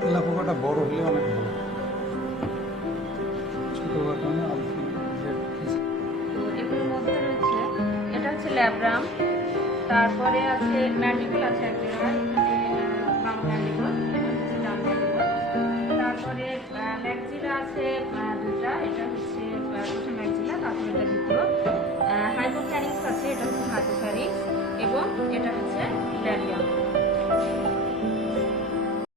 তেলাপোকাটা বড় হলে অনেক ভালো, ছোটখাটো না। তো এগুলোর মধ্যে রয়েছে, এটা হচ্ছে ল্যাব্রাম, তারপরে আছে ম্যান্ডিবল আছে এক জায়গায়, বাম ম্যান্ডিবল, এটা হচ্ছে ডান ম্যান্ডিবল। তারপরে ম্যাক্সিলা আছে দুটা, এটা হচ্ছে প্রথম ম্যাক্সিলা, তারপরে এটা দ্বিতীয়। হাইপোফ্যারিংস আছে, এটা হচ্ছে হাইপোফ্যারিংস, এবং এটা হচ্ছে ল্যাবিয়াম।